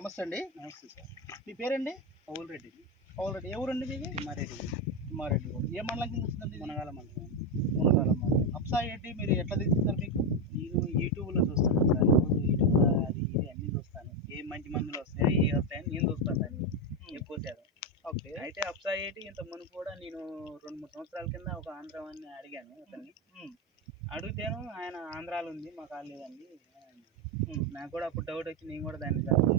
నమస్తే అండి. నమస్తే సార్. మీ పేరండి? పౌల్ రెడ్డి. పౌల్ రెడ్డి. ఏ ఊరండి మీది? తిమ్మారెడ్డి. తిమ్మారెడ్డి ఊరు. ఏ మండలం కింద వస్తుందండి? మునగాల మండలం. మునగాల మండలం. అప్సా ఏంటి మీరు ఎట్లా తీసుకుంటారు? మీకు నేను యూట్యూబ్లో చూస్తాను సార్. రోజు యూట్యూబ్లో అది ఇది అన్నీ చూస్తాను. ఏ మంచి మందులు వస్తాయి ఏ వస్తాయని నేను చూస్తాను దాన్ని ఎక్కువ శాతం. ఓకే. అయితే అప్సా ఏంటి ఇంత మునుపు కూడా నేను 2-3 సంవత్సరాల కింద ఒక ఆంధ్రావాన్ని అడిగాను అతన్ని. అడిగితేను ఆయన ఆంధ్రాలో ఉంది మాకు కాలేదండి. నాకు కూడా అప్పుడు డౌట్ వచ్చి నేను కూడా దాన్ని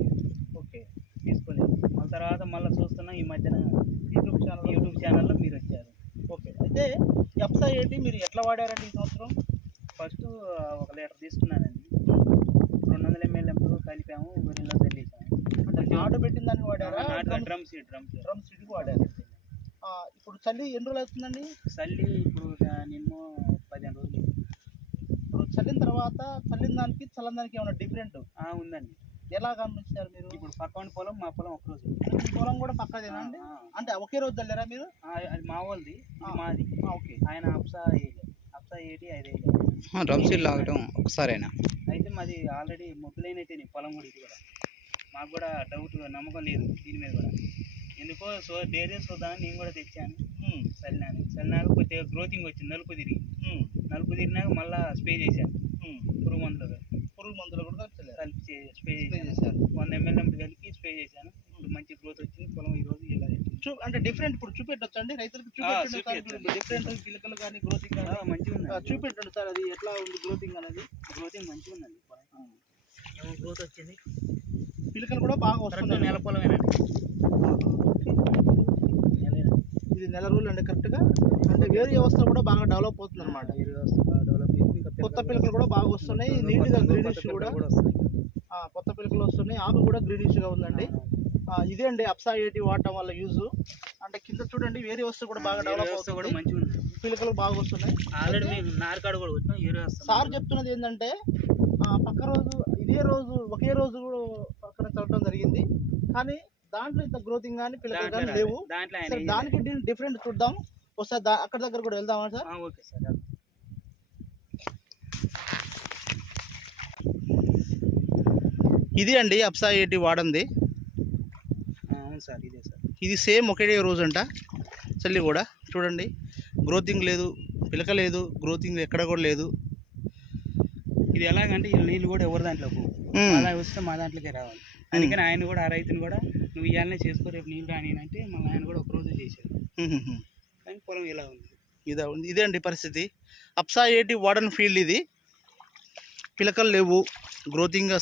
ఓకే తీసుకోలేదు. మళ్ళీ తర్వాత మళ్ళీ చూస్తున్నా ఈ మధ్యన యూట్యూబ్ ఛానల్లో మీరు వచ్చారు. ఓకే. అయితే ఈ అప్సా ఏంటి మీరు ఎట్లా వాడారండి ఈ సంవత్సరం? ఫస్ట్ 1 లీటర్ తీసుకున్నానండి. 200 ml కలిపాము, ఊరిలో చల్లేసాము. అంటే నాటు పెట్టిన దాన్ని వాడారా? డ్రమ్ సీడ్ సీడ్కి వాడారు. ఇప్పుడు చల్లి ఎన్ని రోజులు అవుతుందండి? చల్లి ఇప్పుడు నిన్న 15 రోజులు. ఇప్పుడు చల్లిన తర్వాత చల్లిన దానికి చల్లని దానికి ఏమైనా డిఫరెంట్ ఉందండి. ఎలా గమనించారు మీరు? ఇప్పుడు పక్కన పొలం మా పొలం ఒకరోజు. ఈ పొలం కూడా పక్కదేనా అండి? అంటే ఒకే రోజు చల్లారా మీరు? అది మా వాళ్ళది, ఇది మాది. ఓకే. ఆయన అప్సా ఏటి 5 డ్రమ్ సీడ్ లాగడం ఒకసారైనా. అయితే మాది ఆల్రెడీ మొదలైనట్టే పొలం కూడా. ఇది కూడా మాకు కూడా డౌట్ నమ్మకం లేదు దీని మీద కూడా. ఎందుకో డైరీ చూద్దామని నేను కూడా తెచ్చాను. చల్లినాక కొద్దిగా గ్రోతింగ్ వచ్చింది. నలుపు తిరిగినాక మళ్ళీ స్ప్రే చేశాను. పురుగు మందులు కూడా కలిపి స్ప్రే చేశాను. 100 ml కలిపి స్ప్రే చేశాను. ఇప్పుడు మంచి గ్రోత్ వచ్చింది. పొలం ఈరోజు ఇలా అంటే డిఫరెంట్ ఇప్పుడు చూపెట్టొచ్చండి రైతులకు? డిఫరెంట్ పిలకలు కానీ గ్రోతింగ్ మంచిగా ఉంది. చూపెట్టండి సార్, అది ఎట్లా ఉంది గ్రోతింగ్ అనేది? గ్రోతింగ్ మంచిగా ఉందండి. ఏమో గ్రోత్ వచ్చింది. పిలకలు కూడా బాగా వస్తున్నాయి. నెల పొలమేనండి. ఇది నెల రోజులు అండి కరెక్ట్గా. అంటే వేరు వ్యవస్థ కూడా బాగా డెవలప్ అవుతుంది అనమాట. వేరు వ్యవస్థ బాగా డెవలప్ అయింది. కొత్త పిలకలు కూడా బాగా వస్తున్నాయి. నీట్గా గ్రీనిష్ కూడా కొత్త పిలకలు వస్తున్నాయి. ఆకు కూడా గ్రీనిష్గా ఉందండి. ఇదే అండి అప్సా ఏటి వాడటం వల్ల యూజ్. అంటే కింద చూడండి వేరే వ్యవస్థ కూడా బాగా డెవలప్ అవుతుంది. కూడా మంచిగా ఉంది. పిలకలు బాగా వస్తున్నాయి. ఆల్రెడీ మేము నారుకాడు కూడా వచ్చినాం. సార్ చెప్తున్నది ఏంటంటే పక్క రోజు ఇదే రోజు ఒకే రోజు కూడా పక్కన చల్లడం జరిగింది, కానీ దాంట్లో ఇంత గ్రోతింగ్ కానీ పిల్లలు కానీ లేవు. దానికి డిఫరెంట్ చూద్దాం ఒకసారి. అక్కడ దగ్గర కూడా వెళ్దామా సార్? Okay sir. ఇది అండి అప్సా ఏటి వాడంది. అవును సార్, ఇదే సార్. ఇది సేమ్ ఒకే రోజు అంట చల్లి కూడా. చూడండి గ్రోతింగ్ లేదు, పిలక లేదు, గ్రోతింగ్ ఎక్కడ కూడా లేదు. ఇది ఎలాగంటే నీళ్ళు కూడా ఎవరి దాంట్లో అలా వస్తే మా దాంట్లోకే రావాలి. అందుకని ఆయన కూడా ఆ రైతుని కూడా నువ్వు ఇవాళనే చేసుకో రేపు నీళ్ళు రాని అంటే మళ్ళీ ఆయన కూడా ఒక రోజు చేశాడు. కానీ పొలం ఇలా ఉంది. ఇదే అండి పరిస్థితి. అప్సా ఏటి వాడన్ ఫీల్డ్ ఇది. పిలకలు లేవు, గ్రోతింగ్